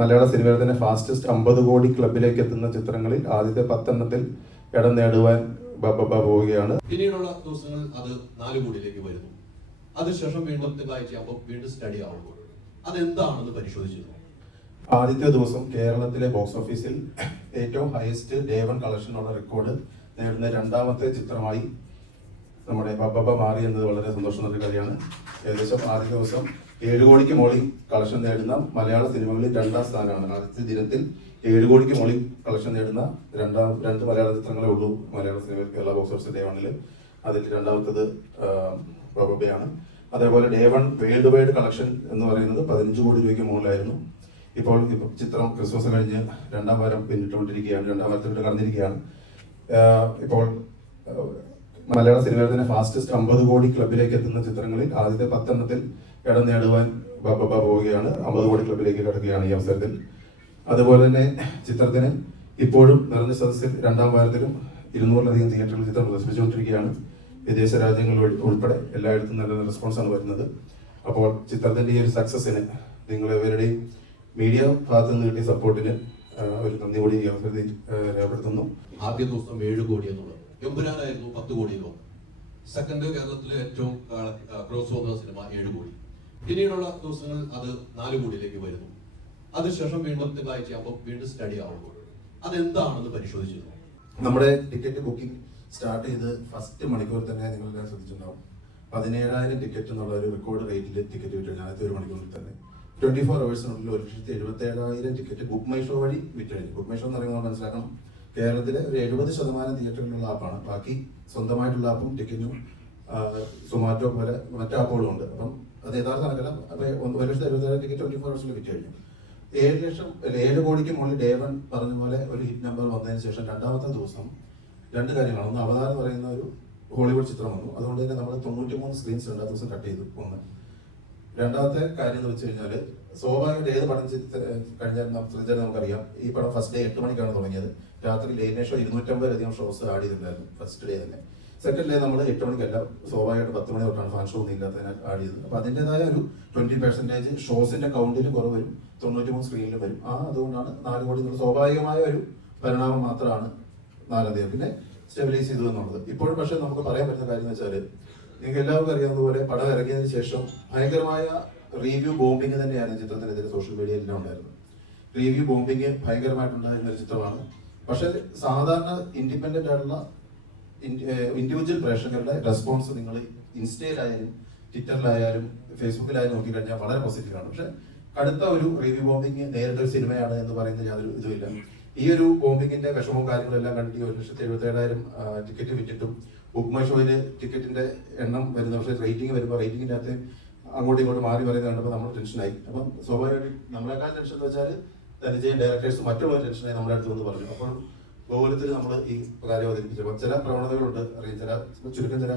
മലയാള സിനിമയിൽ തന്നെ ഫാസ്റ്റസ്റ്റ് 50 കോടി ക്ലബിലേക്ക് എത്തുന്ന ചിത്രങ്ങളിൽ ആദ്യത്തെ 10 എണ്ണത്തിൽ ഇടം നേടുവാൻ പോവുകയാണ്. പിന്നീടുള്ള ദിവസങ്ങൾ അത് 4 കോടിയിലേക്ക് വരുന്നു. അതിനുശേഷം വീണ്ടും വീണ്ടും സ്റ്റഡി ആവുമ്പോൾ അതെന്താണെന്ന് പരിശോധിച്ചിരുന്നു. ആദ്യത്തെ ദിവസം കേരളത്തിലെ ബോക്സ് ഓഫീസിൽ ഏറ്റവും ഹയസ്റ്റ് ഡേ 1 കളക്ഷനുള്ള റെക്കോർഡ് നേടുന്ന രണ്ടാമത്തെ ചിത്രമായി നമ്മുടെ ബബ്ബ മാറി എന്നത് വളരെ സന്തോഷമുള്ള കാര്യമാണ്. ഏകദേശം ആദ്യ ദിവസം 7 കോടിക്ക് മുകളിൽ കളക്ഷൻ നേടുന്ന മലയാള സിനിമകളിൽ 2ാം സ്ഥാനമാണ്. ആദ്യത്തെ ദിനത്തിൽ 7 കോടിക്ക് മുകളിൽ കളക്ഷൻ നേടുന്ന രണ്ട് മലയാള ചിത്രങ്ങളേ ഉള്ളൂ മലയാള സിനിമയിൽ കേരള ബോക്സ് ഓഫീസ് ഡേ 1-ൽ. അതിൽ രണ്ടാമത്തത് ബബ്ബയാണ്. അതേപോലെ ഡേ 1 വേൾഡ് വൈഡ് കളക്ഷൻ എന്ന് പറയുന്നത് 15 കോടി രൂപയ്ക്ക് മുകളിലായിരുന്നു. ഇപ്പോൾ ചിത്രം ക്രിസ്മസ് കഴിഞ്ഞ് 2ാം വാരം പിന്നിട്ടുകൊണ്ടിരിക്കുകയാണ്, 2ാം വാരത്തിലോട്ട് കടന്നിരിക്കുകയാണ്. ഇപ്പോൾ മലയാള സിനിമയിൽ തന്നെ ഫാസ്റ്റസ്റ്റ് 50 കോടി ക്ലബിലേക്ക് എത്തുന്ന ചിത്രങ്ങളിൽ ആദ്യത്തെ 10 എണ്ണത്തിൽ ഇടം നേടുവാൻ പോവുകയാണ്. 50 കോടി ക്ലബിലേക്ക് കിടക്കുകയാണ് ഈ അവസരത്തിൽ. അതുപോലെ തന്നെ ചിത്രത്തിന് ഇപ്പോഴും നിറഞ്ഞ സദസ്സിൽ 2ാം വാരത്തിലും 200-ലധികം തിയേറ്ററുകളിൽ ചിത്രം പ്രദർശിപ്പിച്ചുകൊണ്ടിരിക്കുകയാണ്. വിദേശ രാജ്യങ്ങളിൽ ഉൾപ്പെടെ എല്ലായിടത്തും നല്ല റെസ്പോൺസാണ് വരുന്നത്. അപ്പോൾ ചിത്രത്തിന്റെ ഈ ഒരു സക്സസിന് നിങ്ങളെവരുടെയും മീഡിയ ഭാഗത്തു നിന്ന് കിട്ടിയ സപ്പോർട്ടിന് ഒരു നന്ദി കൂടി ഈ അവസരത്തിൽ രേഖപ്പെടുത്തുന്നു. ആദ്യ ദിവസം 7 കോടി എന്നുള്ളത് എമ്പുരാനായിരുന്നു 10 കോടിയിലോ. സെക്കൻഡ് കേരളത്തിലെ ഏറ്റവും ക്രോസ് വന്ന സിനിമ 7 കോടി. പിന്നീടുള്ള ദിവസങ്ങൾ അത് 4 കോടിയിലേക്ക് വരുന്നു. അതിനുശേഷം വീണ്ടും വീണ്ടും സ്റ്റഡി ആവുമ്പോൾ അതെന്താണെന്ന് പരിശോധിച്ചിരുന്നു. നമ്മുടെ ടിക്കറ്റ് ബുക്കിംഗ് സ്റ്റാർട്ട് ചെയ്ത് ഫസ്റ്റ് മണിക്കൂർ തന്നെ നിങ്ങളെല്ലാം ശ്രദ്ധിച്ചിട്ടുണ്ടാവും. 17,000 ടിക്കറ്റ് എന്നുള്ള ഒരു റെക്കോർഡ് റേറ്റിൽ ടിക്കറ്റ് വിറ്റു. ആദ്യത്തെ ഒരു മണിക്കൂറിൽ തന്നെ 24 ഹവേഴ്സിനുള്ളിൽ 1,77,000 ടിക്കറ്റ് ബുക്ക് മൈ ഷോ വഴി വിറ്റഴിഞ്ഞു. ബുക്ക് മൈ ഷോ എന്ന് പറയുമ്പോൾ മനസ്സിലാക്കണം, കേരളത്തിലെ ഒരു 70% തിയേറ്ററുകളിലുള്ള ആപ്പാണ്. ബാക്കി സ്വന്തമായിട്ടുള്ള ആപ്പും ടിക്കറ്റും സൊമാറ്റോ പോലെ മറ്റു ആപ്പുകളും ഉണ്ട്. അപ്പം അത് യഥാർത്ഥ കണക്കല്ല. അപ്പോൾ 1,77,000 ടിക്കറ്റ് 24 ഹവേഴ്സിൽ വിറ്റ് കഴിഞ്ഞു. 7 കോടിക്ക് മുകളിൽ ഡേ 1 പറഞ്ഞ പോലെ ഒരു ഹിറ്റ് നമ്പർ വന്നതിന് ശേഷം രണ്ടാമത്തെ ദിവസം 2 കാര്യങ്ങളാണ്. ഒന്ന്, അവതാർ എന്ന് പറയുന്ന ഒരു ഹോളിവുഡ് ചിത്രം വന്നു. അതുകൊണ്ട് തന്നെ നമ്മൾ 93 സ്ക്രീൻസ് 2ാം ദിവസം കട്ട് ചെയ്തു. ഒന്ന്. രണ്ടാമത്തെ കാര്യം എന്ന് വെച്ച് കഴിഞ്ഞാൽ സ്വാഭാവികമായിട്ട് ഏത് പടം കഴിഞ്ഞാൽ നമുക്കറിയാം, ഈ പടം ഫസ്റ്റ് ഡേ 8 മണിക്കാണ് തുടങ്ങിയത്. രാത്രി ലേറ്റ് ഷോ 250-ലധികം ഷോസ് ആഡ് ചെയ്തിട്ടുണ്ടായിരുന്നു ഫസ്റ്റ് ഡേ തന്നെ. സെക്കൻഡ് ഡേ നമ്മൾ 8 മണിക്കല്ല, സ്വാഭാവികമായിട്ട് 10 മണി തൊട്ടാണ് ഫാൻ ഷോ ഒന്നും ഇല്ലാത്തതിനാൽ ആഡ് ചെയ്തത്. അപ്പോൾ അതിൻ്റെതായ ഒരു 20% ഷോസിന്റെ കൗണ്ടിലും കുറവ് വരും, 93 സ്ക്രീനിലും വരും. അതുകൊണ്ടാണ് 4 കോടി എന്നുള്ള സ്വാഭാവികമായ ഒരു പരിണാമം മാത്രമാണ് 4 പിന്നെ സ്റ്റെബിലൈസ് ചെയ്തു എന്നുള്ളത്. ഇപ്പോഴും പക്ഷേ നമുക്ക് പറയാൻ പറ്റുന്ന കാര്യം എന്ന് വെച്ചാൽ, നിങ്ങൾക്ക് എല്ലാവർക്കും അറിയാവുന്നതുപോലെ പടം ഇറങ്ങിയതിന് ശേഷം ഭയങ്കരമായ റിവ്യൂ ബോംബിങ് തന്നെയാണ് ചിത്രത്തിനെതിരെ സോഷ്യൽ മീഡിയയിലെല്ലാം ഉണ്ടായിരുന്നത്. റിവ്യൂ ബോംബിങ് ഭയങ്കരമായിട്ടുണ്ടായിരുന്ന ഒരു ചിത്രമാണ്. പക്ഷെ സാധാരണ ഇൻഡിപെൻഡന്റ് ആയിട്ടുള്ള ഇൻഡിവിജ്വൽ പ്രേക്ഷകരുടെ റെസ്പോൺസ് നിങ്ങൾ ഇൻസ്റ്റയിലായാലും ട്വിറ്ററിലായാലും ഫേസ്ബുക്കിലായാലും നോക്കിക്കഴിഞ്ഞാൽ വളരെ പോസിറ്റീവാണ്. പക്ഷെ കടുത്ത ഒരു റിവ്യൂ ബോംബിങ് നേരിട്ടൊരു സിനിമയാണ് എന്ന് പറയുന്നത് യാതൊരു ഇതുമില്ല. ഈ ഒരു ബോംബിങ്ങിന്റെ വിഷമവും കാര്യങ്ങളെല്ലാം കണ്ടി 1,77,000 ടിക്കറ്റ് വിറ്റിട്ടും ബുക്ക് മൈ ഷോയില് ടിക്കറ്റിന്റെ എണ്ണം വരുന്നത്, പക്ഷേ റേറ്റിംഗ് വരുമ്പോൾ റേറ്റിംഗിന്റെ അകത്ത് അങ്ങോട്ടും ഇങ്ങോട്ടും മാറി പറയുന്നത് കണ്ടപ്പോൾ നമ്മൾ ടെൻഷനായി. അപ്പം സ്വാഭാവികമായിട്ട് നമ്മളെക്കാൾ ടെൻഷൻ എന്ന് വെച്ചാൽ ധനജയൻ ഡയറക്ടേഴ്സ് മറ്റുള്ള ടെൻഷനായി നമ്മുടെ അടുത്ത് വന്ന് പറഞ്ഞു. അപ്പോൾ ഗോകുലത്തിൽ നമ്മൾ ഈ കാര്യം അവതരിപ്പിച്ചപ്പോൾ ചില പ്രവണതകളുണ്ട്, ചുരുക്കം ചില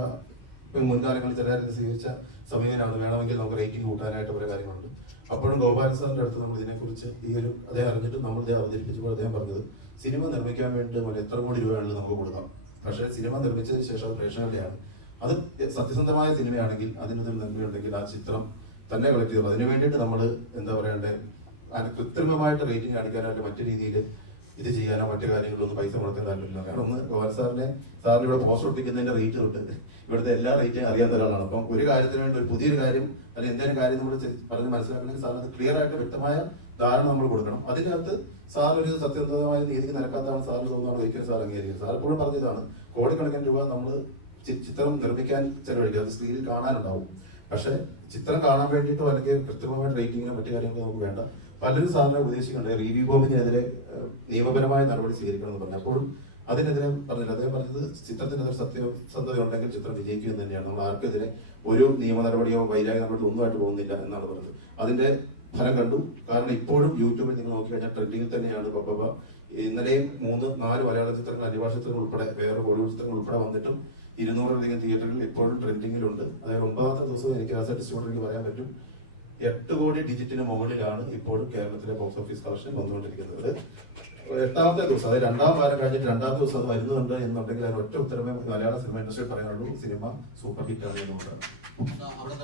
മുൻകാലങ്ങളിൽ ചില സ്വീകരിച്ച സമീപനമാണ്. വേണമെങ്കിൽ നമുക്ക് റേറ്റിംഗ് കൂട്ടാനായിട്ട് പല കാര്യങ്ങളുണ്ട്. അപ്പോഴും ഗോപാൽ സാറിന്റെ അടുത്ത് നമ്മൾ ഇതിനെക്കുറിച്ച് അദ്ദേഹം അറിഞ്ഞിട്ട് നമ്മൾ ഇതേ അവതരിപ്പിച്ചപ്പോൾ അദ്ദേഹം പറഞ്ഞത്, സിനിമ നിർമ്മിക്കാൻ വേണ്ടി എത്ര കോടി രൂപയാണെങ്കിലും നമുക്ക് കൊടുക്കാം, പക്ഷേ സിനിമ നിർമ്മിച്ചതിന് ശേഷം അത് പ്രേക്ഷകരുടെയാണ്. അത് സത്യസന്ധമായ സിനിമയാണെങ്കിൽ അതിനൊരു നന്മയുണ്ടെങ്കിൽ ആ ചിത്രം തന്നെ കളക്ട് ചെയ്തു. അതിനു വേണ്ടിയിട്ട് നമ്മൾ എന്താ പറയണ്ടേ, അതിന് കൃത്രിമമായിട്ട് റേറ്റിംഗ് കാണിക്കാനായിട്ട് മറ്റു രീതിയിൽ ഇത് ചെയ്യാനോ മറ്റു കാര്യങ്ങളൊന്നും പൈസ മുടക്കാൻ താല്പര്യമില്ല. കാരണം ഒന്ന്, ഗോപാൽ സാറിന് ഇവിടെ പോസ്റ്റർ ഒട്ടിക്കുന്നതിന്റെ റേറ്റ് തൊട്ട് ഇവിടുത്തെ എല്ലാ റേറ്റും അറിയാത്ത ഒരാളാണ്. അപ്പം ഒരു കാര്യത്തിന് വേണ്ടി ഒരു പുതിയൊരു കാര്യം അല്ലെങ്കിൽ എന്തെങ്കിലും കാര്യം നമ്മൾ പറഞ്ഞ് മനസ്സിലാക്കണമെങ്കിൽ സാർ അത് ക്ലിയർ ആയിട്ട് വ്യക്തമായ ധാരണ നമ്മൾ കൊടുക്കണം. അതിനകത്ത് സാർ ഒരു സത്യസന്ധമായ നീതിക്ക് നിരക്കാത്തതാണ് സാറിന് തോന്നുന്നതാണ് ഒരിക്കലും സാർ അംഗീകരിക്കുന്നത്. സാർ എപ്പോഴും പറഞ്ഞതാണ്, കോടിക്കണക്കിന് രൂപ നമ്മൾ ചിത്രം നിർമ്മിക്കാൻ ചെലവഴിക്കുക, അത് സ്ക്രീനിൽ കാണാനുണ്ടാവും. പക്ഷെ ചിത്രം കാണാൻ വേണ്ടിയിട്ടോ അല്ലെങ്കിൽ കൃത്യമായിട്ട് റേറ്റിങ്ങിനോ മറ്റു കാര്യങ്ങളോ നമുക്ക് വേണ്ട. പലരും സാറിനെ ഉപദേശിക്കുന്നുണ്ട് റിവ്യൂ ബോംബിങ്ങിനെതിരെ നിയമപരമായ നടപടി സ്വീകരിക്കണം എന്ന് പറഞ്ഞു. അപ്പോഴും അതിനെതിരെ പറഞ്ഞില്ല. അദ്ദേഹം പറഞ്ഞത് ചിത്രത്തിനെതിരെ സത്യസന്ധത ഉണ്ടെങ്കിൽ ചിത്രം വിജയിക്കും എന്ന് തന്നെയാണ്. നമ്മൾ ആർക്കെതിരെ ഒരു നിയമ നടപടിയോ വൈരാഗ്യ നടപടിയോ ഒന്നുമായിട്ട് പോകുന്നില്ല എന്നാണ് പറഞ്ഞത്. അതിന്റെ ഫലം കണ്ടു. കാരണം ഇപ്പോഴും യൂട്യൂബിൽ നിങ്ങൾ നോക്കിക്കഴിഞ്ഞാൽ ട്രെൻഡിങ്ങിൽ തന്നെയാണ് ബബ്ബ. ഇന്നലെയും 3-4 മലയാള ചിത്രങ്ങൾ, അനിവാര്യ ചിത്രങ്ങൾ ഉൾപ്പെടെ വേറെ ബോളിവുഡ് ചിത്രങ്ങൾ ഉൾപ്പെടെ വന്നിട്ടും 200-ലധികം തിയേറ്ററുകളിൽ ഇപ്പോഴും ട്രെൻഡിങ്ങിലുണ്ട്. അതായത് 9ാമത്തെ ദിവസം എനിക്ക് ആസാറ്റിസ്റ്റോടെങ്കിൽ പറയാൻ പറ്റും 8 കോടി ഡിജിറ്റിന് മുകളിലാണ് ഇപ്പോഴും കേരളത്തിലെ ബോക്സ് ഓഫീസ് കളക്ഷൻ വന്നുകൊണ്ടിരിക്കുന്നത്. 8ാമത്തെ ദിവസം, അതായത് 2ാം വാരം കഴിഞ്ഞിട്ട് 2ാമത്തെ ദിവസം അത് വരുന്നുണ്ട് എന്നുണ്ടെങ്കിൽ അതിന് ഒറ്റ ഉത്തരമേ മലയാള സിനിമ ഇൻഡസ്ട്രിയിൽ പറയാനുള്ളൂ, സിനിമ സൂപ്പർ ഹിറ്റ് ആണ് എന്നുള്ളതാണ്.